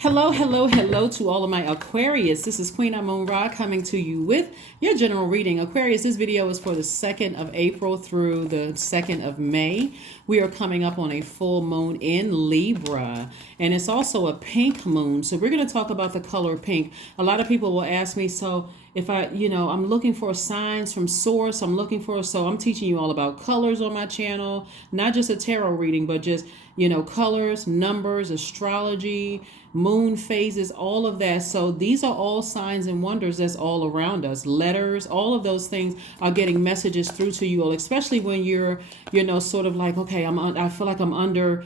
Hello, hello, hello to all of my Aquarius. This is Queen Moon Ra coming to you with your general reading. Aquarius, this video is for the 2nd of April through the 2nd of May. We are coming up on a full moon in Libra, and it's also a pink moon. So we're going to talk about the color pink. A lot of people will ask me, so if I'm looking for signs from source, so I'm teaching you all about colors on my channel, not just a tarot reading, but just, colors, numbers, astrology, moon phases, all of that. So these are all signs and wonders that's all around us. Letters, all of those things are getting messages through to you all, especially when you're, sort of like, okay, I feel like I'm under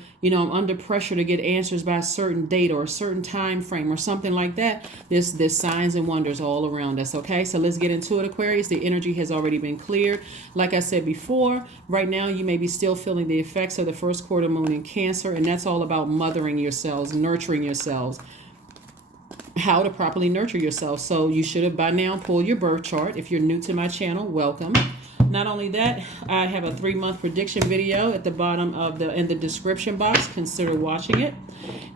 pressure to get answers by a certain date or a certain time frame or something like that. There's signs and wonders all around us. Okay, so let's get into it, Aquarius. The energy has already been cleared. Like I said before, right now you may be still feeling the effects of the first quarter moon in Cancer, and that's all about mothering yourselves, nurturing yourselves, how to properly nurture yourself. So you should have by now pulled your birth chart. If you're new to my channel, welcome. Not only that, I have a 3-month prediction video at the bottom of in the description box. Consider watching it.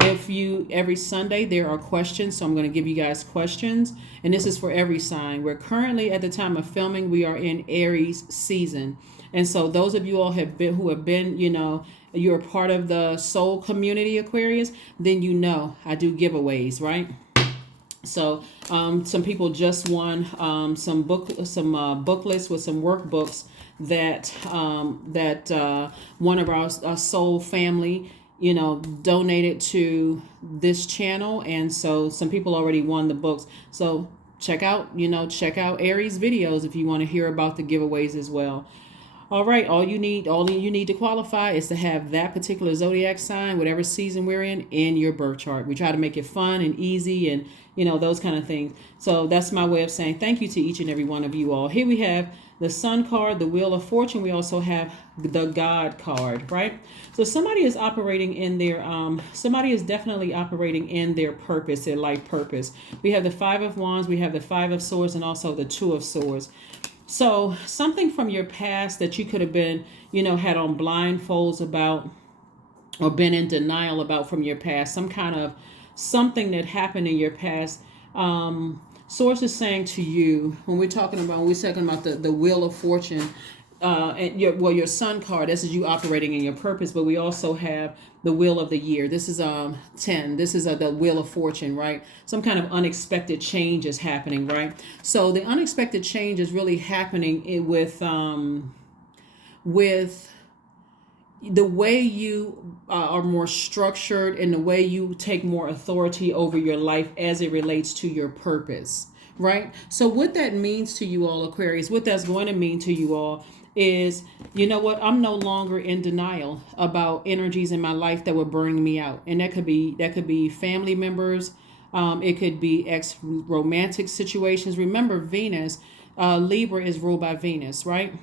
Every Sunday there are questions, so I'm going to give you guys questions, and this is for every sign. We're currently, at the time of filming, we are in Aries season, and so those of you all who have been, you're part of the soul community, Aquarius, then I do giveaways, right? So some people just won some booklets with some workbooks that one of our soul family donated to this channel, and so some people already won the books. So check out Aries videos if you want to hear about the giveaways as well. All right, all you need to qualify is to have that particular zodiac sign, whatever season we're in your birth chart. We try to make it fun and easy and those kind of things. So that's my way of saying thank you to each and every one of you all. Here we have the Sun card, the Wheel of Fortune. We also have the God card, right? So somebody is definitely operating in their purpose, their life purpose. We have the 5 of Wands, we have the 5 of Swords, and also the 2 of Swords. So something from your past that you could have been, had on blindfolds about, or been in denial about from your past, something that happened in your past. Source is saying to you, when we're talking about the Wheel of Fortune, and your Sun card, this is you operating in your purpose, but we also have the Wheel of the Year. This is 10. This is the Wheel of Fortune, right? Some kind of unexpected change is happening, right? So the unexpected change is really happening with the way you are more structured and the way you take more authority over your life as it relates to your purpose, right? So what that means to you all, Aquarius, what that's going to mean to you all is, I'm no longer in denial about energies in my life that were burning me out. And that could be family members. It could be romantic situations. Remember, Venus, Libra is ruled by Venus, right?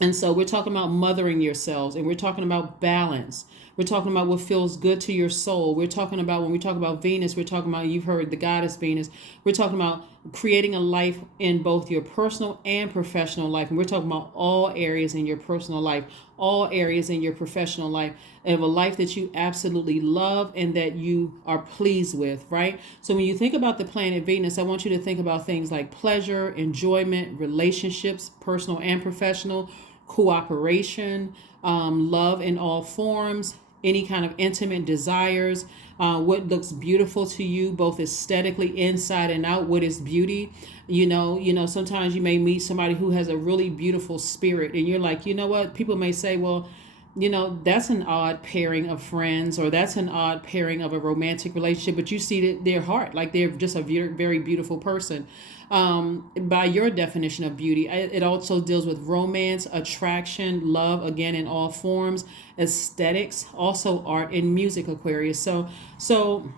And so we're talking about mothering yourselves, and we're talking about balance. We're talking about what feels good to your soul. We're talking about, when we talk about Venus, we're talking about, you've heard the goddess Venus. We're talking about creating a life in both your personal and professional life. And we're talking about all areas in your personal life, all areas in your professional life, of a life that you absolutely love and that you are pleased with, right? So when you think about the planet Venus, I want you to think about things like pleasure, enjoyment, relationships, personal and professional, cooperation, love in all forms, any kind of intimate desires, what looks beautiful to you, both aesthetically, inside and out. What is beauty? Sometimes you may meet somebody who has a really beautiful spirit, and you're like, what? People may say, well, that's an odd pairing of friends, or that's an odd pairing of a romantic relationship, but you see their heart, like they're just a very, very beautiful person. By your definition of beauty, it also deals with romance, attraction, love, again, in all forms, aesthetics, also art and music, Aquarius. So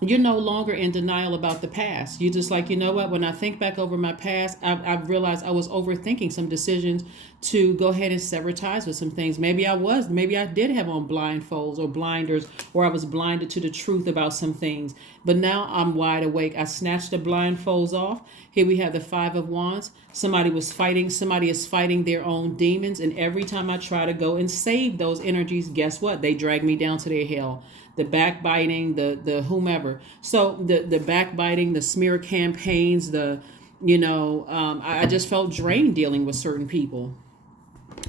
you're no longer in denial about the past. You're just like, what? When I think back over my past, I've realized I was overthinking some decisions to go ahead and sever ties with some things. Maybe I did have on blindfolds or blinders, or I was blinded to the truth about some things. But now I'm wide awake. I snatched the blindfolds off. Here we have the 5 of Wands. Somebody is fighting their own demons. And every time I try to go and save those energies, guess what? They drag me down to their hell. the backbiting, the whomever. So the backbiting, the smear campaigns, I just felt drained dealing with certain people.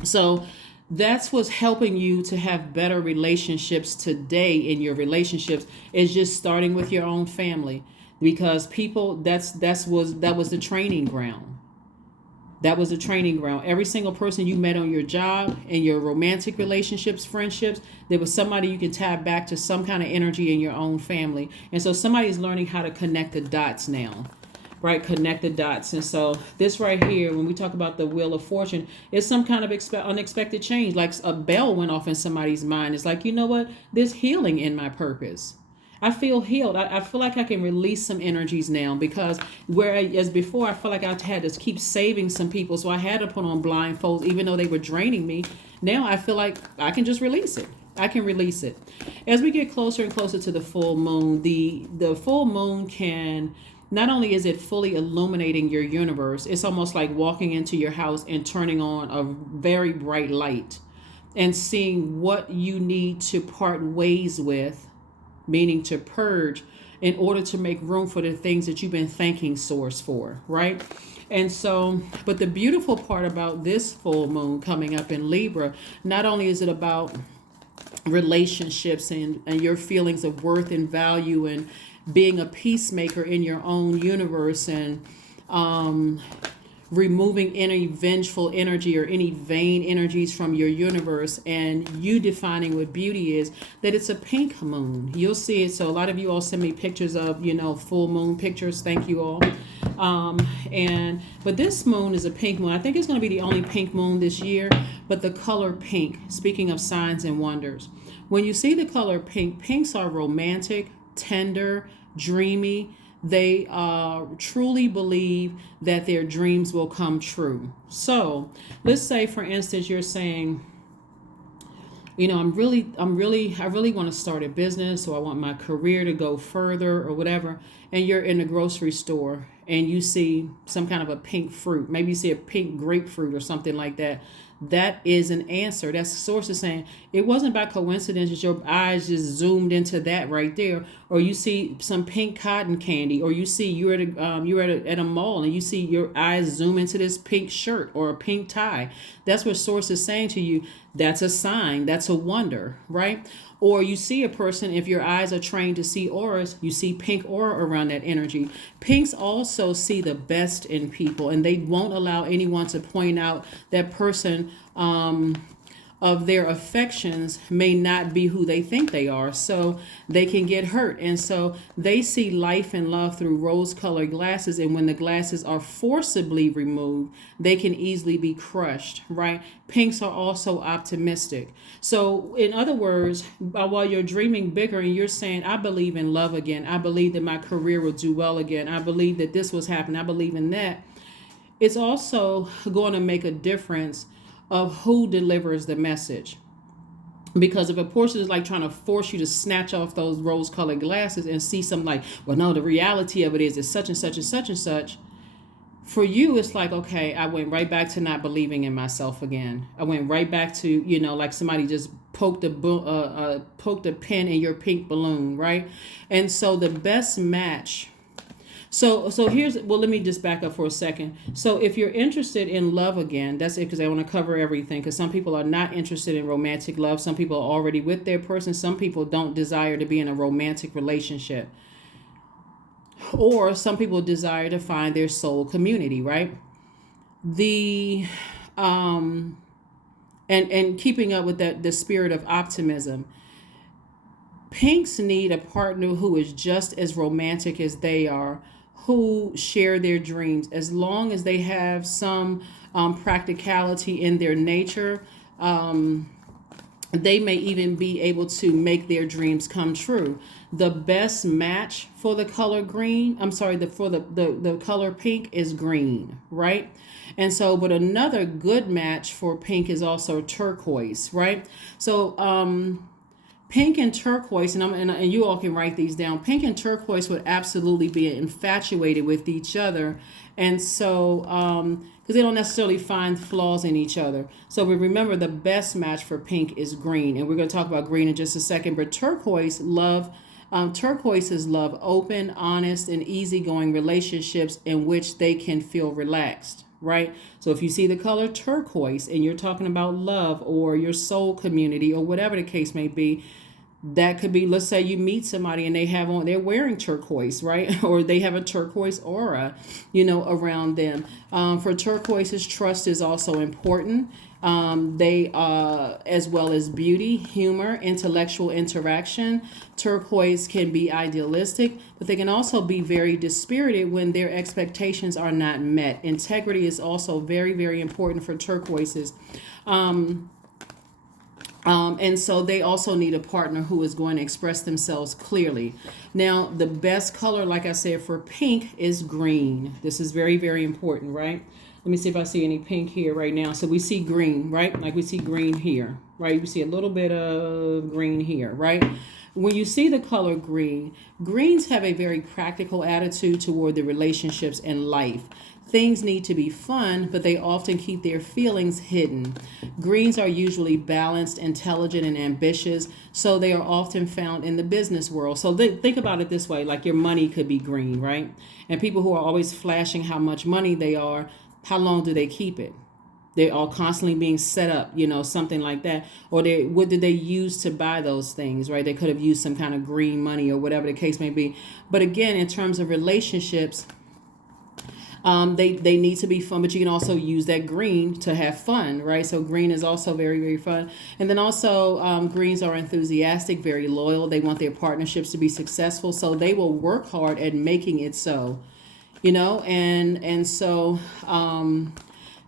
So that's what's helping you to have better relationships today in your relationships, is just starting with your own family, because people, that was the training ground. That was a training ground. Every single person you met on your job, in your romantic relationships, friendships, there was somebody you can tap back to, some kind of energy in your own family. And so somebody's learning how to connect the dots now, right? Connect the dots. And so this right here, when we talk about the Wheel of Fortune, is some kind of unexpected change. Like a bell went off in somebody's mind. It's like, you know what? There's healing in my purpose. I feel healed. I feel like I can release some energies now, because whereas before I felt like I had to keep saving some people, so I had to put on blindfolds even though they were draining me. Now I feel like I can just release it. I can release it. As we get closer and closer to the full moon, the full moon can, not only is it fully illuminating your universe, it's almost like walking into your house and turning on a very bright light and seeing what you need to part ways with, meaning to purge, in order to make room for the things that you've been thanking source for, right? And so, but the beautiful part about this full moon coming up in Libra, not only is it about relationships and your feelings of worth and value, and being a peacemaker in your own universe, and removing any vengeful energy or any vain energies from your universe, and you defining what beauty is, that it's a pink moon. You'll see it. So a lot of you all send me pictures of, full moon pictures. Thank you all. But this moon is a pink moon. I think it's going to be the only pink moon this year, but the color pink, speaking of signs and wonders, when you see the color pink, pinks are romantic, tender, dreamy. They truly believe that their dreams will come true. So let's say, for instance, you're saying, I really want to start a business, or I want my career to go further, or whatever. And you're in a grocery store and you see some kind of a pink fruit. Maybe you see a pink grapefruit or something like that. That is an answer. That's the source is saying it wasn't by coincidence that your eyes just zoomed into that right there. Or you see some pink cotton candy, or you see you're at a mall and you see your eyes zoom into this pink shirt or a pink tie. That's what source is saying to you. That's a sign. That's a wonder, right? Or you see a person, if your eyes are trained to see auras, you see pink aura around that energy. Pinks also see the best in people, and they won't allow anyone to point out that person of their affections may not be who they think they are, so they can get hurt. And so they see life and love through rose-colored glasses, and when the glasses are forcibly removed, they can easily be crushed, right? Pinks are also optimistic. So in other words, while you're dreaming bigger and you're saying, I believe in love again, I believe that my career will do well again, I believe that this was happening, I believe in that, it's also going to make a difference of who delivers the message. Because if a person is like trying to force you to snatch off those rose-colored glasses and see something like, well, no, the reality of it is it's such and such and such and such. For you, it's like, okay, I went right back to not believing in myself again. I went right back to, like somebody just poked a pin in your pink balloon, right? And so the best match. So let me just back up for a second. So if you're interested in love again, that's it, because I want to cover everything, because some people are not interested in romantic love. Some people are already with their person. Some people don't desire to be in a romantic relationship. Or some people desire to find their soul community, right? The and keeping up with the spirit of optimism. Pinks need a partner who is just as romantic as they are, who share their dreams, as long as they have some practicality in their nature. They may even be able to make their dreams come true. The best match for the color green, the color pink is green, right? And so, but another good match for pink is also turquoise, right? So, Pink and turquoise, and you all can write these down. Pink and turquoise would absolutely be infatuated with each other, and so because they don't necessarily find flaws in each other. So we remember the best match for pink is green, and we're going to talk about green in just a second. But turquoise turquoises love open, honest, and easygoing relationships in which they can feel relaxed. Right? So if you see the color turquoise and you're talking about love or your soul community or whatever the case may be, that could be, let's say you meet somebody and they're wearing turquoise, right? Or they have a turquoise aura, around them. For turquoises, trust is also important. They as well as beauty, humor, intellectual interaction. Turquoise can be idealistic, but they can also be very dispirited when their expectations are not met. Integrity is also very, very important for turquoises. And so they also need a partner who is going to express themselves clearly. Now, the best color, like I said, for pink is green. This is very, very important, right? Let me see if I see any pink here right now. So we see green, right? Like we see green here, right? We see a little bit of green here, right? When you see the color green, greens have a very practical attitude toward the relationships and life. Things need to be fun, but they often keep their feelings hidden. Greens are usually balanced, intelligent, and ambitious, so they are often found in the business world. So think about it this way, like your money could be green, right? And people who are always flashing how much money they are, how long do they keep it? They're all constantly being set up, something like that. Or what did they use to buy those things, right? They could have used some kind of green money or whatever the case may be. But again, in terms of relationships, they need to be fun, but you can also use that green to have fun, right? So green is also very, very fun. And then also greens are enthusiastic, very loyal. They want their partnerships to be successful, so they will work hard at making it so, and so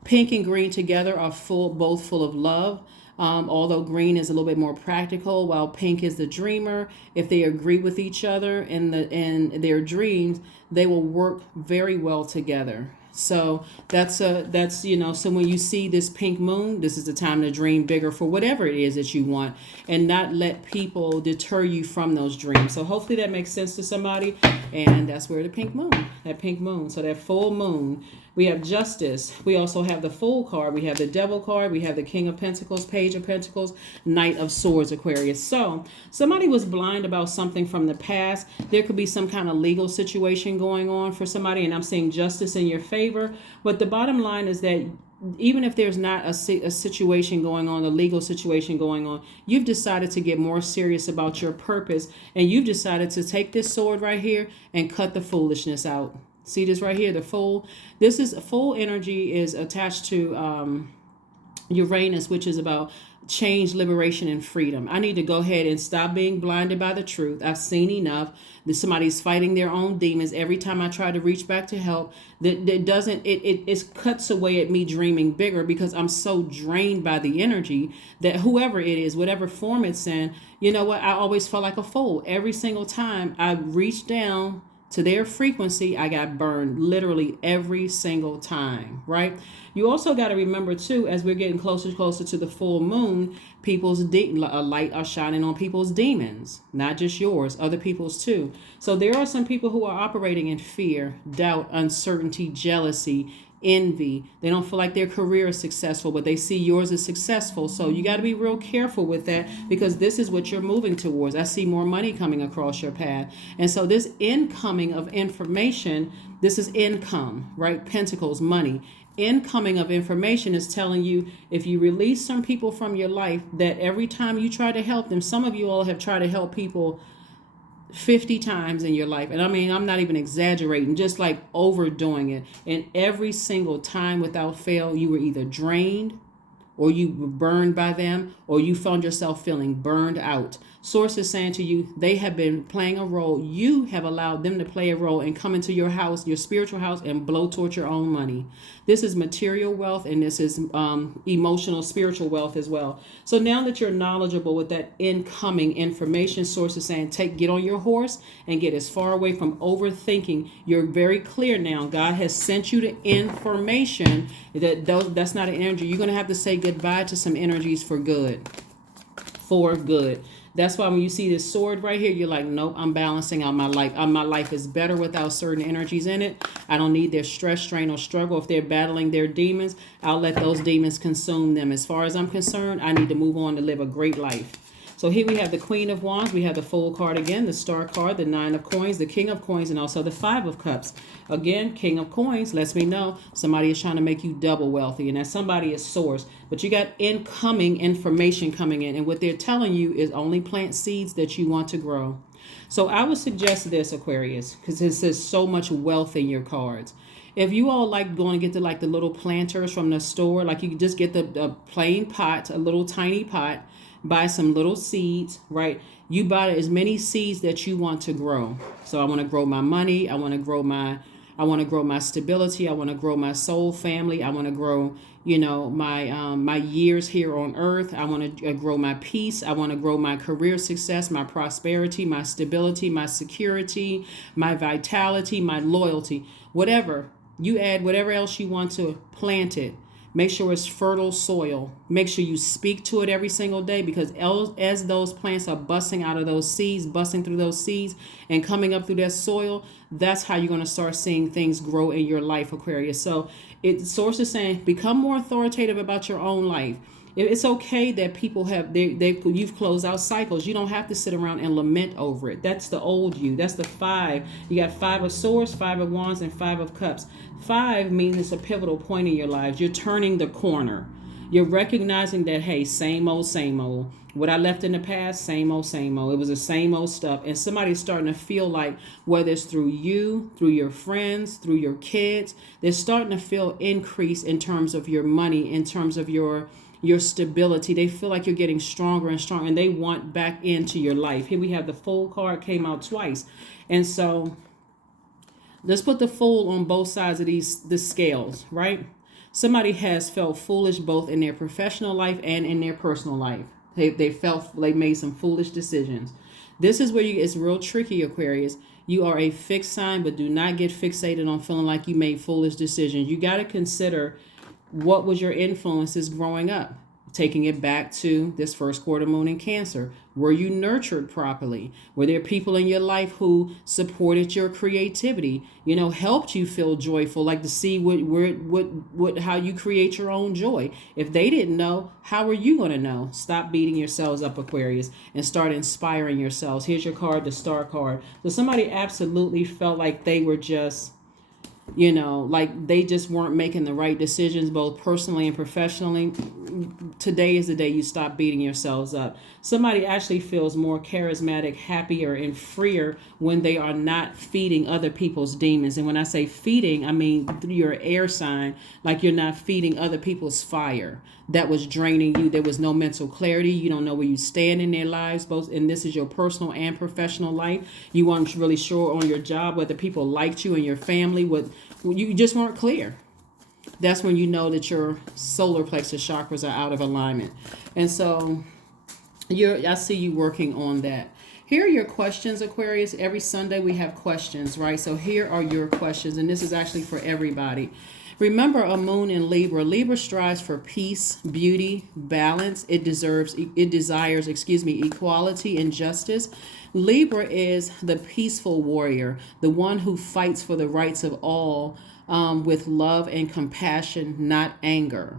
pink and green together are both full of love. Although green is a little bit more practical, while pink is the dreamer. If they agree with each other in their dreams, they will work very well together. So that's so when you see this pink moon, this is the time to dream bigger for whatever it is that you want, and not let people deter you from those dreams. So hopefully that makes sense to somebody. And that's where that pink moon. So that full moon, we have justice. We also have the Fool card. We have the Devil card. We have the King of Pentacles, Page of Pentacles, Knight of Swords, Aquarius. So somebody was blind about something from the past. There could be some kind of legal situation going on for somebody, and I'm seeing justice in your favor. But the bottom line is that even if there's not a situation going on, a legal situation going on, you've decided to get more serious about your purpose, and you've decided to take this sword right here and cut the foolishness out. See this right here, the Fool. This is Fool energy is attached to Uranus, which is about change, liberation, and freedom. I need to go ahead and stop being blinded by the truth. I've seen enough that somebody's fighting their own demons. Every time I try to reach back to help, it cuts away at me dreaming bigger, because I'm so drained by the energy that whoever it is, whatever form it's in, you know what? I always felt like a fool. Every single time I reached down to their frequency, I got burned literally every single time, right? You also got to remember too, as we're getting closer to the full moon, people's light are shining on people's demons, not just yours, other people's too. So there are some people who are operating in fear, doubt, uncertainty, jealousy, envy. They don't feel like their career is successful, but they see yours is successful. So you got to be real careful with that, because this is what you're moving towards. I see more money coming across your path. And so this incoming of information, this is income, right? Pentacles, money. Incoming of information is telling you, if you release some people from your life, that every time you try to help them, some of you all have tried to help people 50 times in your life. And I mean, I'm not even exaggerating, just like overdoing it. And every single time without fail, you were either drained, or you were burned by them, or you found yourself feeling burned out. Source is saying to you, they have been playing a role. You have allowed them to play a role and come into your house, your spiritual house, and blow toward your own money. This is material wealth, and this is emotional, spiritual wealth as well. So now that you're knowledgeable with that incoming information, Source is saying, get on your horse and get as far away from overthinking. You're very clear now. God has sent you the information. That's not an energy. You're going to have to say goodbye to some energies for good. For good. That's why when you see this sword right here, you're like, nope, I'm balancing out my life. My life is better without certain energies in it. I don't need their stress, strain, or struggle. If they're battling their demons, I'll let those demons consume them. As far as I'm concerned, I need to move on to live a great life. So here we have the Queen of Wands, we have the Fool card again, the Star card, the Nine of Coins, the King of Coins, and also the Five of Cups. Again, King of Coins lets me know somebody is trying to make you double wealthy, and that somebody is source. But you got incoming information coming in, and what they're telling you is only plant seeds that you want to grow. So I would suggest this, Aquarius, because it says so much wealth in your cards. If you all like going to get the little planters from the store, like you can just get the plain pot, a little tiny pot, buy some little seeds, right? You buy as many seeds that you want to grow. So I want to grow my money. I want to grow my stability. I want to grow my soul family. I want to grow, my years here on earth. I want to grow my peace. I want to grow my career success, my prosperity, my stability, my security, my vitality, my loyalty. Whatever. You add whatever else you want to plant it. Make sure it's fertile soil. Make sure you speak to it every single day, because as those plants are busting out of those seeds, busting through those seeds and coming up through that soil, that's how you're going to start seeing things grow in your life, Aquarius. So source is saying become more authoritative about your own life. It's okay that people have you've closed out cycles. You don't have to sit around and lament over it. That's the old you. That's the 5. You got 5 of Swords, 5 of Wands, and 5 of Cups. 5 means it's a pivotal point in your lives. You're turning the corner. You're recognizing that, hey, same old, same old. What I left in the past, same old, same old. It was the same old stuff. And somebody's starting to feel like, whether it's through you, through your friends, through your kids, they're starting to feel increase in terms of your money, in terms of your stability. They feel like you're getting stronger and stronger, and they want back into your life. Here we have the Fool card, came out twice. And so let's put the Fool on both sides of the scales, right? Somebody has felt foolish both in their professional life and in their personal life. They felt they made some foolish decisions. This is where it's real tricky, Aquarius. You are a fixed sign, but do not get fixated on feeling like you made foolish decisions. You got to consider, what was your influences growing up? Taking it back to this first quarter moon in Cancer. Were you nurtured properly? Were there people in your life who supported your creativity? Helped you feel joyful, like to see how you create your own joy. If they didn't know, how are you going to know? Stop beating yourselves up, Aquarius, and start inspiring yourselves. Here's your card, the Star card. So somebody absolutely felt like they were just, like they just weren't making the right decisions, both personally and professionally. Today is the day you stop beating yourselves up. Somebody actually feels more charismatic, happier, and freer when they are not feeding other people's demons. And when I say feeding, I mean through your air sign, like you're not feeding other people's fire that was draining you. There was no mental clarity. You don't know where you stand in their lives, both, and this is your personal and professional life. You weren't really sure on your job whether people liked you and your family. You just weren't clear. That's when you know that your solar plexus chakras are out of alignment. And so I see you working on that. Here are your questions, Aquarius. Every Sunday we have questions, right? So here are your questions, and this is actually for everybody. Remember, a moon in Libra. Libra strives for peace, beauty, balance. It desires, equality and justice. Libra is the peaceful warrior, the one who fights for the rights of all, with love and compassion, not anger,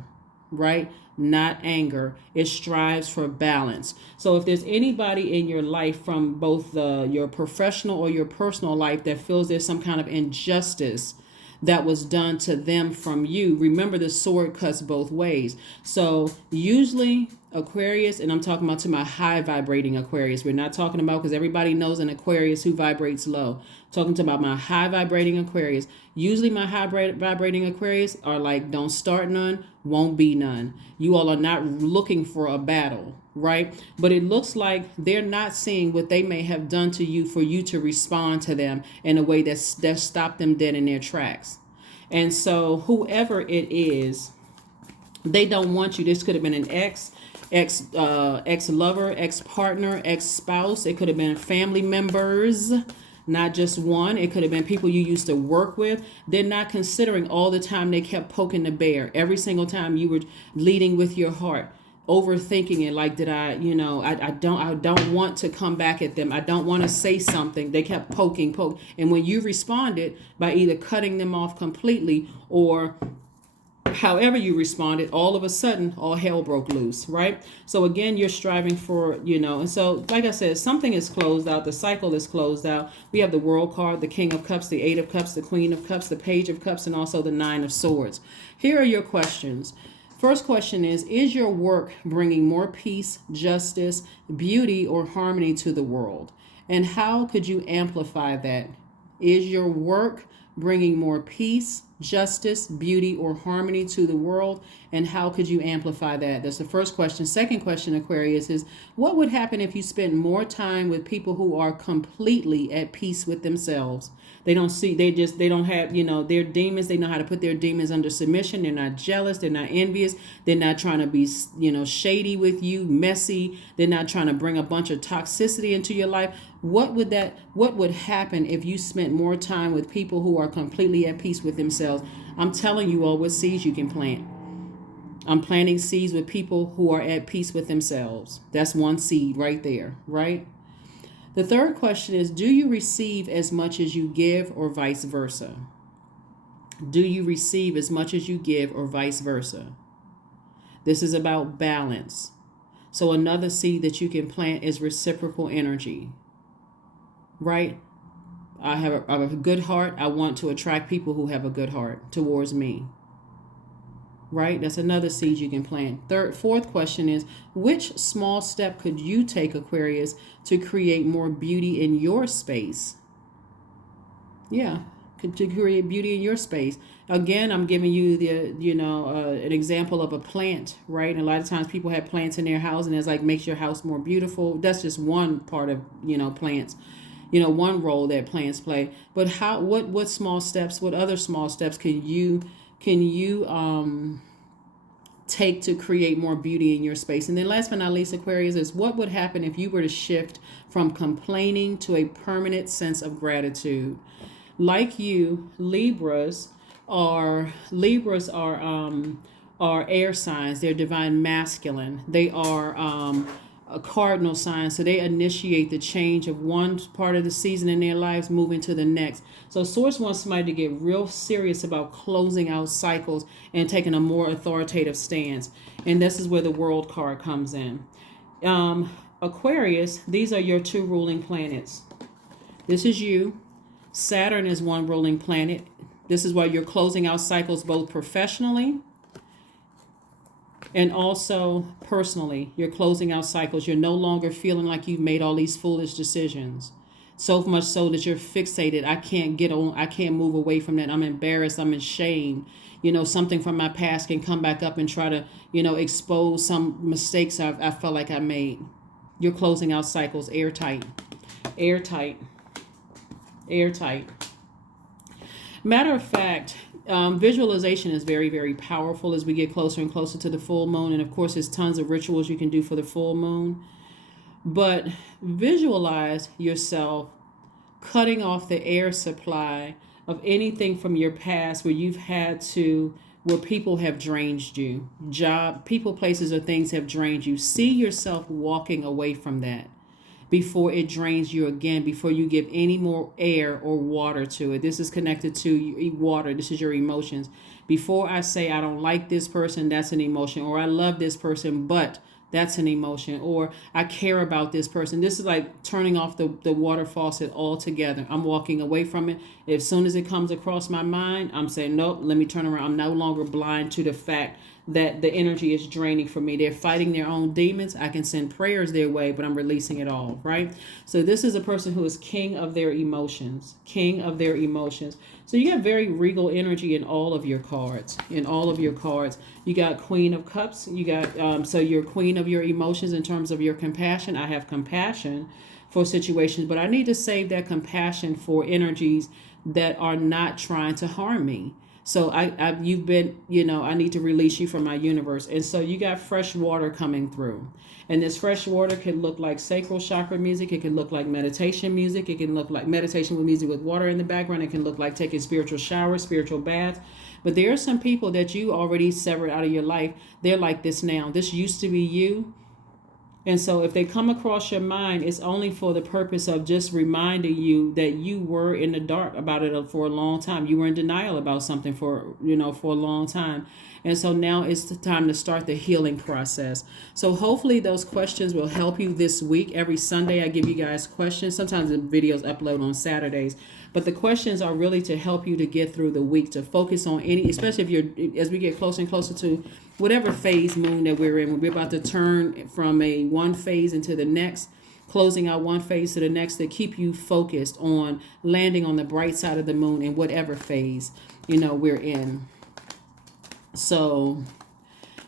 right? Not anger. It strives for balance. So if there's anybody in your life from both your professional or your personal life that feels there's some kind of injustice that was done to them from you, remember the sword cuts both ways. So usually Aquarius, and I'm talking about to my high vibrating Aquarius. We're not talking about, because everybody knows an Aquarius who vibrates low. Talking about my high vibrating Aquarius. Usually my high vibrating Aquarius are like, don't start none, won't be none. You all are not looking for a battle, right? But it looks like they're not seeing what they may have done to you for you to respond to them in a way that stopped them dead in their tracks. And so whoever it is, they don't want you. This could have been an ex-lover, ex-partner, ex-spouse. It could have been family members, not just one. It could have been people you used to work with. They're not considering all the time they kept poking the bear. Every single time you were leading with your heart. overthinking it, like, did I, I don't want to come back at them. I don't want to say something. They kept poking. And when you responded by either cutting them off completely or however you responded, all of a sudden all hell broke loose, right? So again, you're striving for, and so like I said, something is closed out. The cycle is closed out. We have the World card, the King of Cups, the Eight of Cups, the Queen of Cups, the Page of Cups, and also the Nine of Swords. Here are your questions. First question is your work bringing more peace, justice, beauty, or harmony to the world? And how could you amplify that? Is your work bringing more peace, justice, beauty, or harmony to the world? And how could you amplify that? That's the first question. Second question, Aquarius, is what would happen if you spent more time with people who are completely at peace with themselves? They don't have, their demons. They know how to put their demons under submission. They're not jealous. They're not envious. They're not trying to be, shady with you, messy. They're not trying to bring a bunch of toxicity into your life. What would happen if you spent more time with people who are completely at peace with themselves? I'm telling you all what seeds you can plant. I'm planting seeds with people who are at peace with themselves. That's one seed right there, right? The third question is, do you receive as much as you give or vice versa? Do you receive as much as you give or vice versa? This is about balance. So another seed that you can plant is reciprocal energy, right? I have a good heart. I want to attract people who have a good heart towards me. Right? That's another seed you can plant. Fourth question is, which small step could you take, Aquarius, to create more beauty in your space? Yeah, to create beauty in your space. Again, I'm giving you an example of a plant, right? And a lot of times people have plants in their house and it's like makes your house more beautiful. That's just one part of, plants. One role that plants play. But what small steps, what other small steps can you take to create more beauty in your space? And then last but not least, Aquarius, is what would happen if you were to shift from complaining to a permanent sense of gratitude? Like you, Libras are air signs. They're divine masculine. They are a cardinal sign, so they initiate the change of one part of the season in their lives moving to the next. So Source wants somebody to get real serious about closing out cycles and taking a more authoritative stance, and this is where the World card comes in. Aquarius, these are your two ruling planets. This is you. Saturn is one ruling planet. This is why you're closing out cycles both professionally and also personally. You're closing out cycles. You're no longer feeling like you've made all these foolish decisions. So much so that you're fixated. I can't move away from that. I'm embarrassed. I'm ashamed. Something from my past can come back up and try to, expose some mistakes I felt like I made. You're closing out cycles airtight. Airtight. Airtight. Matter of fact, visualization is very, very powerful as we get closer and closer to the full moon. And of course, there's tons of rituals you can do for the full moon. But visualize yourself cutting off the air supply of anything from your past where people have drained you. People, places, or things have drained you. See yourself walking away from that before it drains you again, before you give any more air or water to it. This is connected to water. This is your emotions. Before I say I don't like this person, that's an emotion. Or I love this person, but that's an emotion. Or I care about this person. This is like turning off the water faucet altogether. I'm walking away from it. As soon as it comes across my mind, I'm saying, nope, let me turn around. I'm no longer blind to the fact that the energy is draining from me. They're fighting their own demons. I can send prayers their way, but I'm releasing it all, right? So this is a person who is king of their emotions. King of their emotions. So you got very regal energy in all of your cards. In all of your cards. You got Queen of Cups. You got, so you're queen of your emotions in terms of your compassion. I have compassion for situations, but I need to save that compassion for energies that are not trying to harm me. So you've been, I need to release you from my universe. And so you got fresh water coming through. And this fresh water can look like sacral chakra music. It can look like meditation music. It can look like meditation with music with water in the background. It can look like taking spiritual showers, spiritual baths. But there are some people that you already severed out of your life. They're like this now. This used to be you. And so if they come across your mind, it's only for the purpose of just reminding you that you were in the dark about it for a long time. You were in denial about something for a long time. And so now it's the time to start the healing process. So hopefully those questions will help you this week. Every Sunday I give you guys questions. Sometimes the videos upload on Saturdays. But the questions are really to help you to get through the week, to focus on any, especially as we get closer and closer to whatever phase moon that we're in. We're about to turn from a one phase into the next, closing out one phase to the next, to keep you focused on landing on the bright side of the moon in whatever phase, we're in. So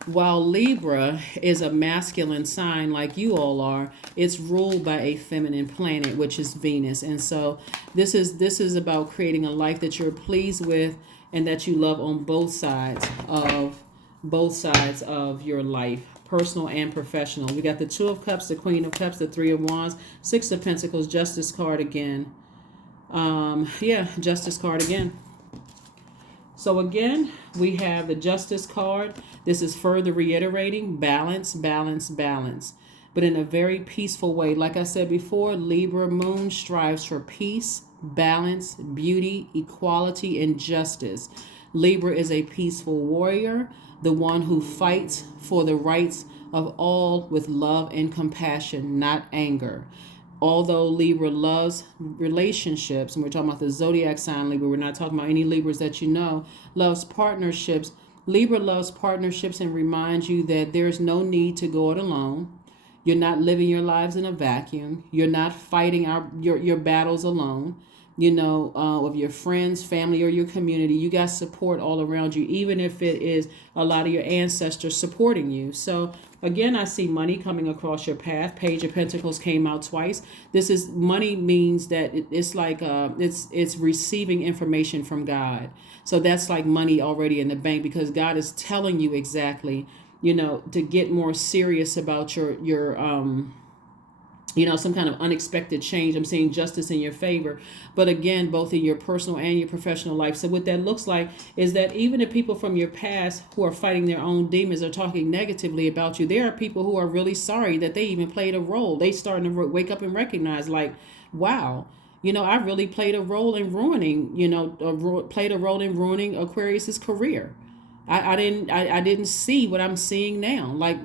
while Libra is a masculine sign like you all are, it's ruled by a feminine planet, which is Venus. And so this is about creating a life that you're pleased with and that you love on both sides of your life, personal and professional. We got the Two of Cups, the Queen of Cups, the Three of Wands, Six of Pentacles, Justice card again. Justice card again. So again, we have the Justice card. This is further reiterating balance, balance, balance, but in a very peaceful way. Like I said before, Libra moon strives for peace, balance, beauty, equality, and justice. Libra is a peaceful warrior, the one who fights for the rights of all with love and compassion, not anger. Although Libra loves relationships, and we're talking about the Zodiac sign Libra, we're not talking about any Libras that loves partnerships. Libra loves partnerships and reminds you that there's no need to go it alone. You're not living your lives in a vacuum. You're not fighting your battles alone. Of your friends, family, or your community. You got support all around you, even if it is a lot of your ancestors supporting you. So again, I see money coming across your path. Page of Pentacles came out twice. This is money, means that it's like it's receiving information from God. So that's like money already in the bank, because God is telling you exactly, to get more serious about your some kind of unexpected change. I'm seeing justice in your favor, but again, both in your personal and your professional life. So what that looks like is that even if people from your past who are fighting their own demons are talking negatively about you, there are people who are really sorry that they even played a role. They starting to wake up and recognize, like, wow, I really played a role in ruining, Aquarius's career. I didn't see what I'm seeing now. Like,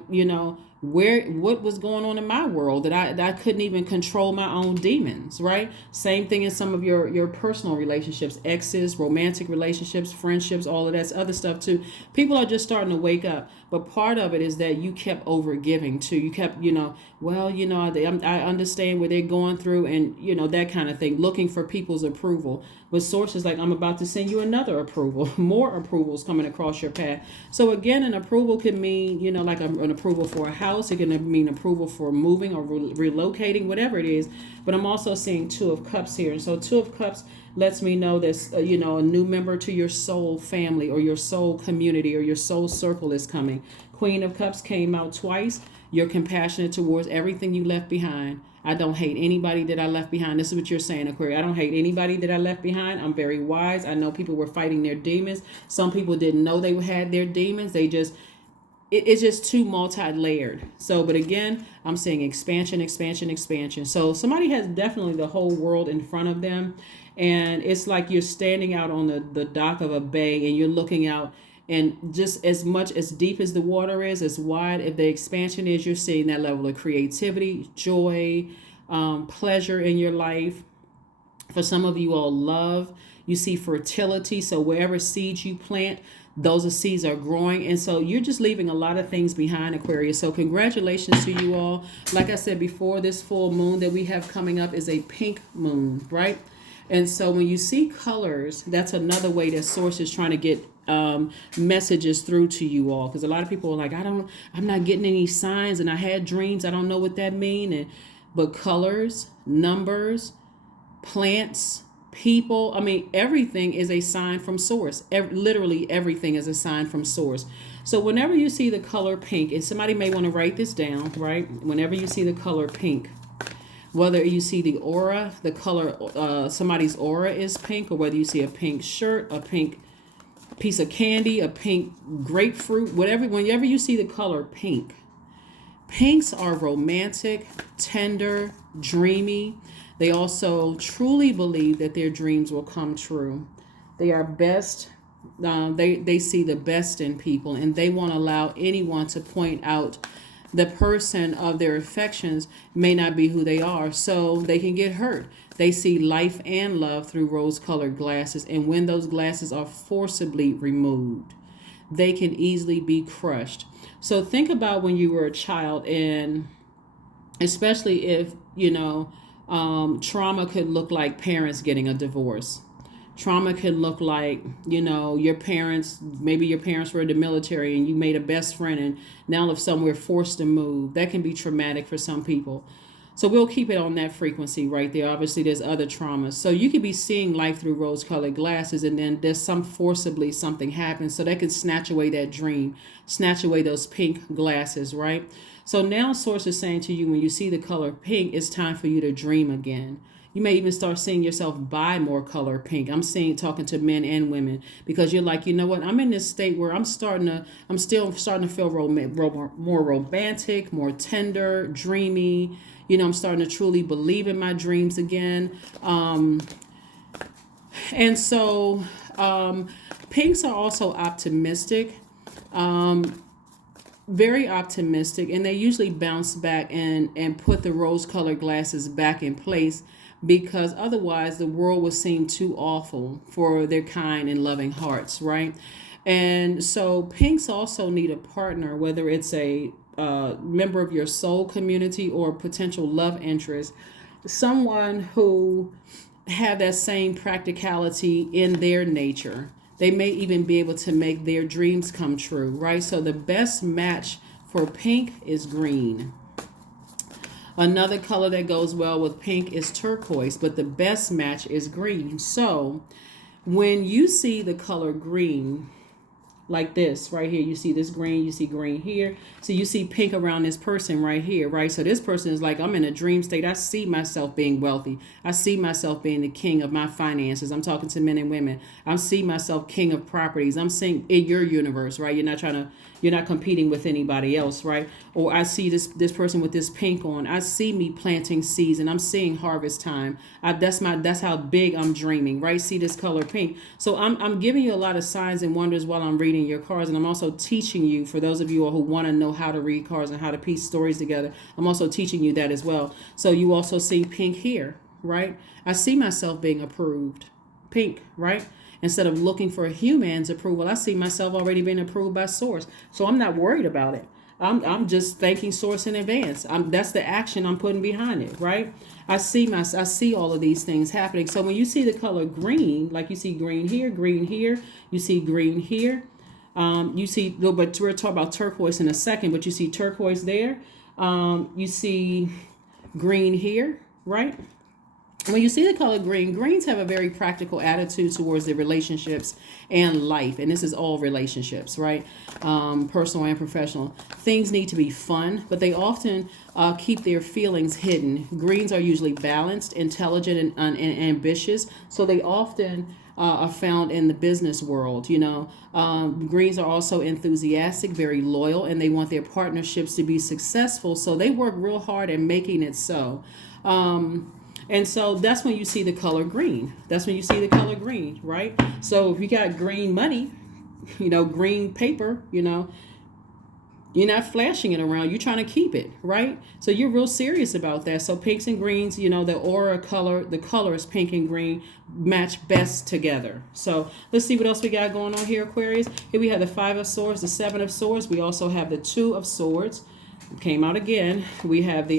what was going on in my world that I couldn't even control my own demons, right? Same thing in some of your personal relationships, exes, romantic relationships, friendships, all of that other stuff too. People are just starting to wake up. But part of it is that you kept over giving too. You kept, I understand what they're going through, and, that kind of thing, looking for people's approval. But sources like, I'm about to send you another approval, more approvals coming across your path. So again, an approval could mean, like an approval for a house. It can mean approval for moving or relocating, whatever it is. But I'm also seeing Two of Cups here. And so Two of Cups lets me know that, a new member to your soul family or your soul community or your soul circle is coming. Queen of Cups came out twice. You're compassionate towards everything you left behind. I don't hate anybody that I left behind. This is what you're saying, Aquarius. I don't hate anybody that I left behind. I'm very wise. I know people were fighting their demons. Some people didn't know they had their demons. It's just too multi-layered. So, but again, I'm seeing expansion, expansion, expansion. So somebody has definitely the whole world in front of them. And it's like you're standing out on the dock of a bay and you're looking out, and just as much as deep as the water is, as wide if the expansion is, you're seeing that level of creativity, joy, pleasure in your life. For some of you all, love. You see fertility. So wherever seeds you plant, those seeds are growing. And so you're just leaving a lot of things behind, Aquarius. So congratulations to you all. Like I said before, this full moon that we have coming up is a pink moon, right? And so when you see colors, that's another way that source is trying to get messages through to you all. Because a lot of people are like, I'm not getting any signs, and I had dreams. I don't know what that means. But colors, numbers, plants, people, everything is a sign from source. Literally everything is a sign from source. So whenever you see the color pink, and somebody may want to write this down, right? Whenever you see the color pink, whether you see the aura, the color, somebody's aura is pink, or whether you see a pink shirt, a pink piece of candy, a pink grapefruit, whatever. Whenever you see the color pink, pinks are romantic, tender, dreamy. They also truly believe that their dreams will come true. They are best. They see the best in people, and they won't allow anyone to point out the person of their affections may not be who they are, so they can get hurt. They see life and love through rose-colored glasses, and when those glasses are forcibly removed, they can easily be crushed. So think about when you were a child, and especially if, trauma could look like parents getting a divorce. Trauma can look like, your parents, maybe your parents were in the military and you made a best friend and now live somewhere forced to move. That can be traumatic for some people. So we'll keep it on that frequency right there. Obviously, there's other traumas. So you could be seeing life through rose-colored glasses, and then there's something happens. So that can snatch away that dream, snatch away those pink glasses, right? So now Source is saying to you, when you see the color pink, it's time for you to dream again. You may even start seeing yourself buy more color pink. I'm talking to men and women, because you're like, you know what? I'm in this state where I'm still starting to feel more romantic, more tender, dreamy. I'm starting to truly believe in my dreams again. And so pinks are also optimistic, very optimistic, and they usually bounce back and put the rose-colored glasses back in place, because otherwise the world would seem too awful for their kind and loving hearts, right? And so pinks also need a partner, whether it's a member of your soul community or potential love interest, someone who have that same practicality in their nature. They may even be able to make their dreams come true, right? So the best match for pink is green. Another color that goes well with pink is turquoise, but the best match is green. So when you see the color green, like this right here, you see this green, you see green here. So you see pink around this person right here, right? So this person is like, I'm in a dream state. I see myself being wealthy. I see myself being the king of my finances. I'm talking to men and women. I see myself king of properties. I'm seeing in your universe, right? You're not competing with anybody else, right? Or I see this person with this pink on. I see me planting seeds, and I'm seeing harvest time. That's how big I'm dreaming, right? See this color pink. So I'm giving you a lot of signs and wonders while I'm reading your cards, and I'm also teaching you, for those of you who want to know how to read cards and how to piece stories together, I'm also teaching you that as well. So you also see pink here, right? I see myself being approved. Pink, right? Instead of looking for a human's approval, I see myself already being approved by Source. So I'm not worried about it. I'm just thanking Source in advance. That's the action I'm putting behind it, right? I see all of these things happening. So when you see the color green, like you see green here, you see green here. You see, but we're talking about turquoise in a second, but you see turquoise there. You see green here, right? When you see the color green, greens have a very practical attitude towards their relationships and life. And this is all relationships, right? Personal and professional. Things need to be fun, but they often keep their feelings hidden. Greens are usually balanced, intelligent, and ambitious. So they often are found in the business world. Greens are also enthusiastic, very loyal, and they want their partnerships to be successful. So they work real hard at making it so. And so that's when you see the color green. That's when you see the color green, right? So if you got green money, green paper, you're not flashing it around. You're trying to keep it, right? So you're real serious about that. So pinks and greens, the aura color, the colors pink and green match best together. So let's see what else we got going on here, Aquarius. Here we have the 5 of Swords, the 7 of Swords. We also have the 2 of Swords. Came out again. We have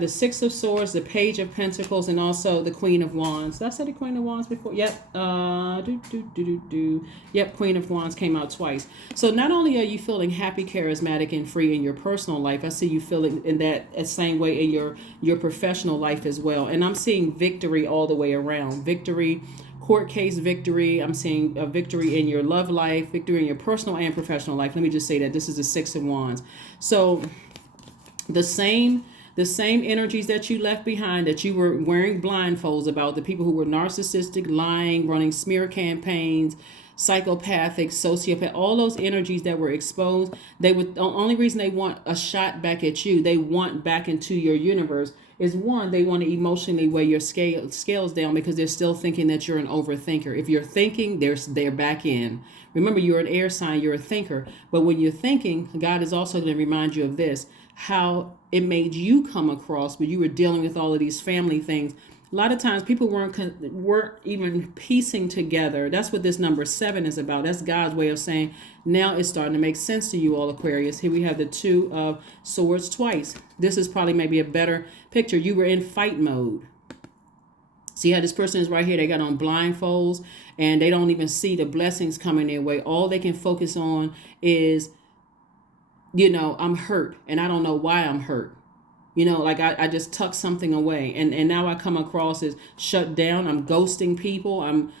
the 6 of Swords, the Page of Pentacles, and also the Queen of Wands. Did I say the Queen of Wands before? Yep. Yep, Queen of Wands came out twice. So not only are you feeling happy, charismatic, and free in your personal life, I see you feeling in that same way in your professional life as well. And I'm seeing victory all the way around. Victory, court case victory. I'm seeing a victory in your love life, victory in your personal and professional life. Let me just say that this is the 6 of Wands. So the same energies that you left behind, that you were wearing blindfolds about, the people who were narcissistic, lying, running smear campaigns, psychopathic, sociopath, all those energies that were exposed. They would, the only reason they want a shot back at you, they want back into your universe, is one, they want to emotionally weigh your scales down because they're still thinking that you're an overthinker. If you're thinking, they're back in. Remember, you're an air sign, you're a thinker. But when you're thinking, God is also going to remind you of this, how it made you come across when you were dealing with all of these family things. A lot of times people weren't even piecing together. That's what this number 7 is about. That's God's way of saying, now it's starting to make sense to you all, Aquarius. Here we have the 2 of Swords twice. This is probably maybe a better picture. You were in fight mode. See how this person is right here. They got on blindfolds and they don't even see the blessings coming their way. All they can focus on is, I'm hurt and I don't know why I'm hurt. Like I just tuck something away and now I come across as shut down. I'm ghosting people. I'm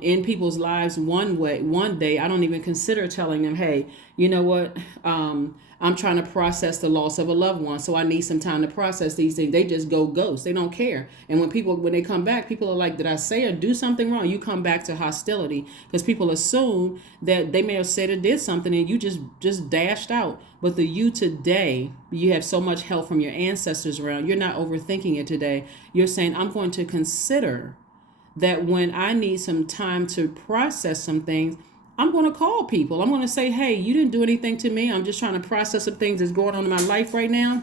in people's lives one day. I don't even consider telling them, hey, you know what? I'm trying to process the loss of a loved one. So I need some time to process these things. They just go ghost. They don't care. And when they come back, people are like, did I say or do something wrong? You come back to hostility because people assume that they may have said or did something and you just dashed out. But the you today, you have so much help from your ancestors around. You're not overthinking it today. You're saying, I'm going to consider that when I need some time to process some things, I'm going to call people. I'm going to say, hey, you didn't do anything to me. I'm just trying to process some things that's going on in my life right now.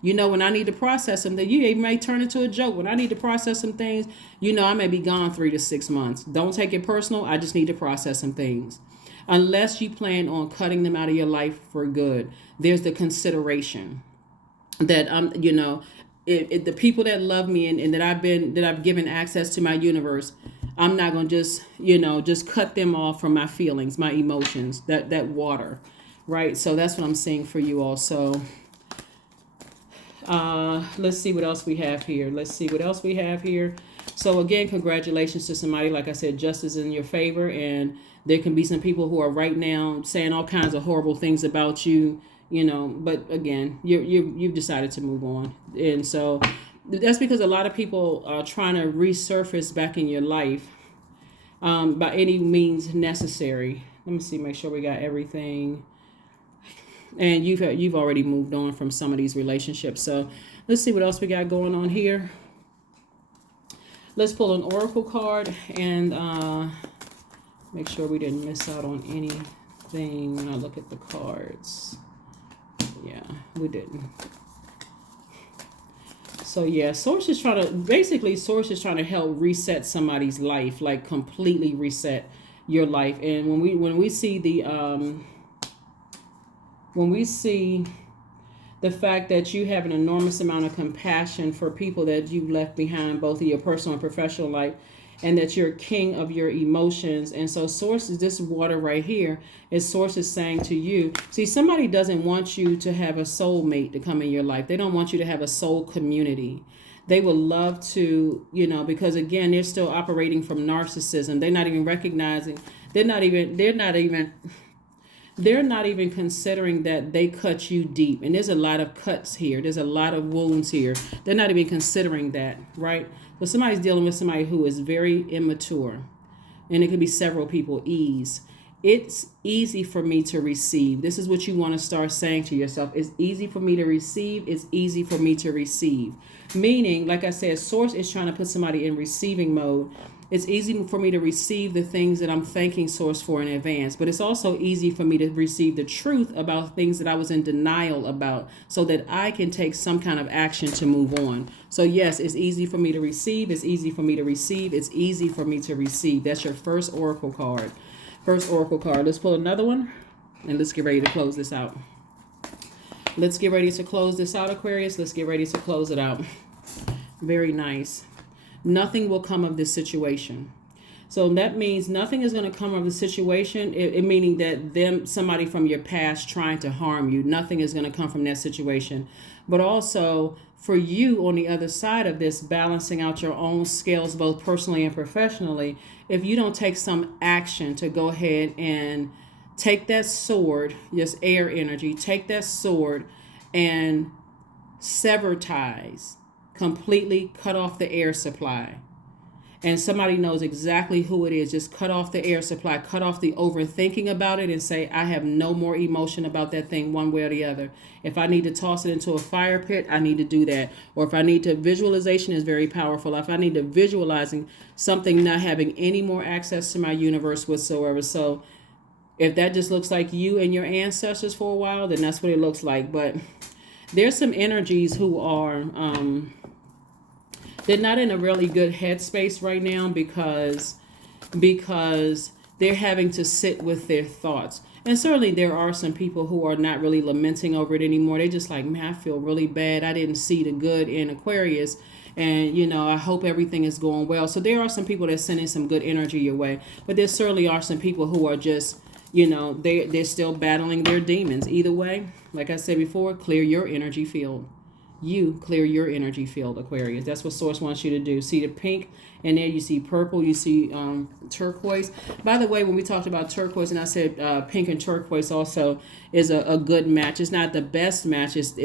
When I need to process something, you may turn into a joke. When I need to process some things, I may be gone 3 to 6 months. Don't take it personal. I just need to process some things. Unless you plan on cutting them out of your life for good, there's the consideration that the people that love me and that I've given access to my universe, I'm not going to just cut them off from my feelings, my emotions, that water, right? So that's what I'm saying for you all. So let's see what else we have here. So again, congratulations to somebody. Like I said, justice is in your favor, and there can be some people who are right now saying all kinds of horrible things about you, but again, you've decided to move on. And so that's because a lot of people are trying to resurface back in your life by any means necessary. Let me see, make sure we got everything. And you've already moved on from some of these relationships. So let's see what else we got going on here. Let's pull an oracle card and make sure we didn't miss out on anything when I look at the cards. Yeah, we didn't. So yeah, Source is trying to help reset somebody's life, like completely reset your life. And when we see the fact that you have an enormous amount of compassion for people that you left behind, both in your personal and professional life, and that you're king of your emotions. And so Source is this water right here, is Source is saying to you, see, somebody doesn't want you to have a soulmate to come in your life. They don't want you to have a soul community. They would love to, because again, they're still operating from narcissism. They're not even recognizing, they're not even considering that they cut you deep. And there's a lot of cuts here. There's a lot of wounds here. They're not even considering that, right? So somebody's dealing with somebody who is very immature. And it could be several people. It's easy for me to receive. This is what you want to start saying to yourself. It's easy for me to receive. It's easy for me to receive. Meaning, like I said, Source is trying to put somebody in receiving mode. It's easy for me to receive the things that I'm thanking Source for in advance, but it's also easy for me to receive the truth about things that I was in denial about so that I can take some kind of action to move on. So yes, it's easy for me to receive. It's easy for me to receive. It's easy for me to receive. That's your first oracle card. Let's pull another one and let's get ready to close this out. Aquarius. Let's get ready to close it out. Very nice. Nothing will come of this situation. So that means nothing is going to come of the situation, meaning that somebody from your past trying to harm you, nothing is going to come from that situation. But also for you on the other side of this, balancing out your own scales, both personally and professionally, if you don't take some action to go ahead and take that sword, just air energy, take that sword and sever ties, completely cut off the air supply and somebody knows exactly who it is, just cut off the air supply, cut off the overthinking about it, and say, I have no more emotion about that thing one way or the other. If I need to toss it into a fire pit, I need to do that. Or if I need to, visualization is very powerful. If I need to visualizing something not having any more access to my universe whatsoever. So if that just looks like you and your ancestors for a while, then that's what it looks like. But there's some energies who are, they're not in a really good headspace right now because they're having to sit with their thoughts. And certainly there are some people who are not really lamenting over it anymore. They're just like, man, I feel really bad. I didn't see the good in Aquarius. And, I hope everything is going well. So there are some people that sending some good energy your way. But there certainly are some people who are just, they're still battling their demons. Either way, like I said before, clear your energy field. You clear your energy field, Aquarius. That's what Source wants you to do. See the pink, and there you see purple, you see turquoise. By the way, when we talked about turquoise, and I said pink and turquoise also is a good match. It's not the best match. It's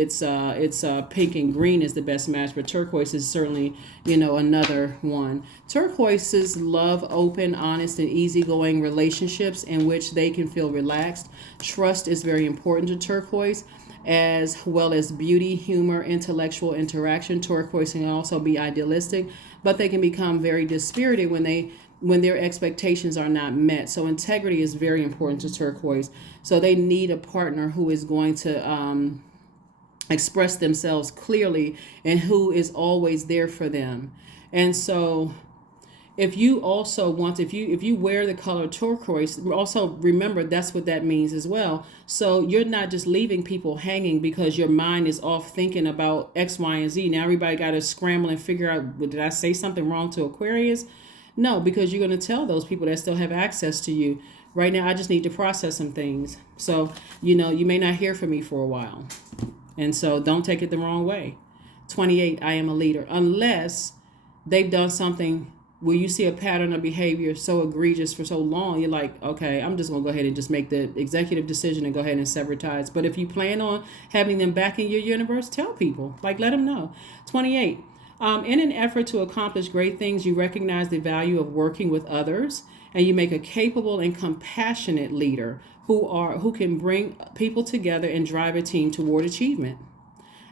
pink and green is the best match, but turquoise is certainly another one. Turquoises love open, honest, and easygoing relationships in which they can feel relaxed. Trust is very important to turquoise, as well as beauty, humor, intellectual interaction. Turquoise can also be idealistic, but they can become very dispirited when their expectations are not met. So integrity is very important to turquoise. So they need a partner who is going to express themselves clearly and who is always there for them. And so if you also want, if you wear the color turquoise, also remember that's what that means as well. So you're not just leaving people hanging because your mind is off thinking about X, Y, and Z. Now everybody got to scramble and figure out, did I say something wrong to Aquarius? No, because you're going to tell those people that still have access to you. Right now, I just need to process some things. So, you may not hear from me for a while. And so don't take it the wrong way. 28, I am a leader. Unless they've done something where you see a pattern of behavior so egregious for so long, you're like, okay, I'm just going to go ahead and just make the executive decision and go ahead and sever ties. But if you plan on having them back in your universe, tell people, let them know. 28, in an effort to accomplish great things, you recognize the value of working with others, and you make a capable and compassionate leader who can bring people together and drive a team toward achievement.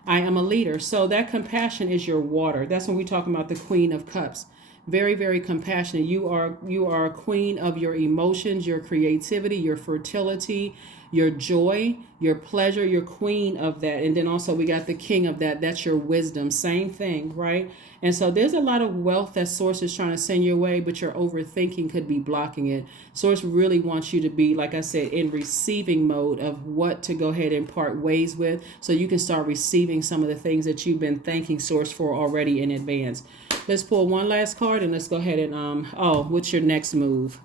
I am a leader. So that compassion is your water. That's when we talk about the Queen of Cups. Very, very compassionate. You are a queen of your emotions, your creativity, your fertility, your joy, your pleasure. You're queen of that. And then also we got the king of that. That's your wisdom. Same thing, right? And so there's a lot of wealth that Source is trying to send your way, but your overthinking could be blocking it. Source really wants you to be, like I said, in receiving mode of what to go ahead and part ways with, so you can start receiving some of the things that you've been thanking Source for already in advance. Let's pull one last card and let's go ahead and, what's your next move?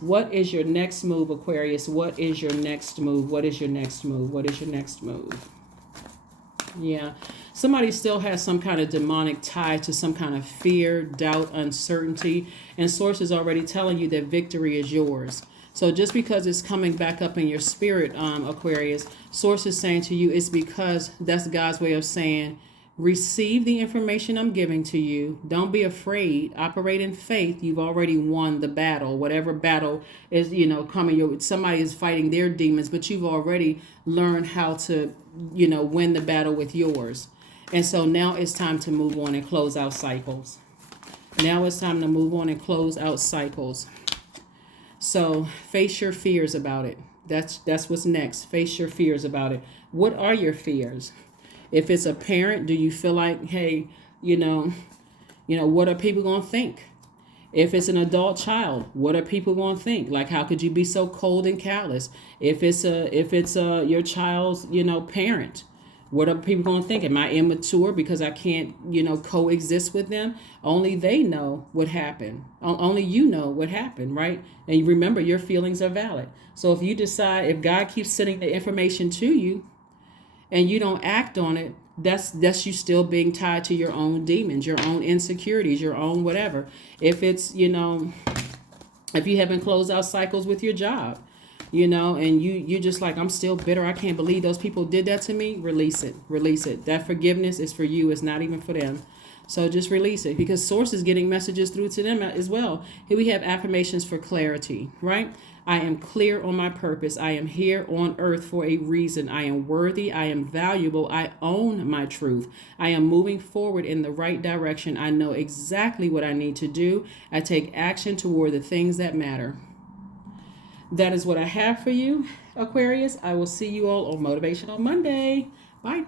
What is your next move, Aquarius? What is your next move? What is your next move? What is your next move? Yeah. Somebody still has some kind of demonic tie to some kind of fear, doubt, uncertainty. And Source is already telling you that victory is yours. So just because it's coming back up in your spirit, Aquarius, Source is saying to you, it's because that's God's way of saying, receive the information I'm giving to you. Don't be afraid. Operate in faith. You've already won the battle. Whatever battle is, coming. Somebody is fighting their demons, but you've already learned how to, win the battle with yours. And so now it's time to move on and close out cycles. Now it's time to move on and close out cycles. So face your fears about it. That's what's next. Face your fears about it. What are your fears? If it's a parent, do you feel like, hey, what are people going to think? If it's an adult child, what are people going to think? Like, how could you be so cold and callous? If it's your child's, parent, what are people going to think? Am I immature because I can't, coexist with them? Only they know what happened. Only you know what happened, right? And you remember, your feelings are valid. So if you decide, if God keeps sending the information to you, and you don't act on it, that's you still being tied to your own demons, your own insecurities, your own whatever. If it's, if you haven't closed out cycles with your job, and you just like, I'm still bitter. I can't believe those people did that to me. Release it. Release it. That forgiveness is for you. It's not even for them. So just release it, because source is getting messages through to them as well. Here we have affirmations for clarity, right? I am clear on my purpose. I am here on earth for a reason. I am worthy. I am valuable. I own my truth. I am moving forward in the right direction. I know exactly what I need to do. I take action toward the things that matter. That is what I have for you, Aquarius. I will see you all on Motivational Monday. Bye.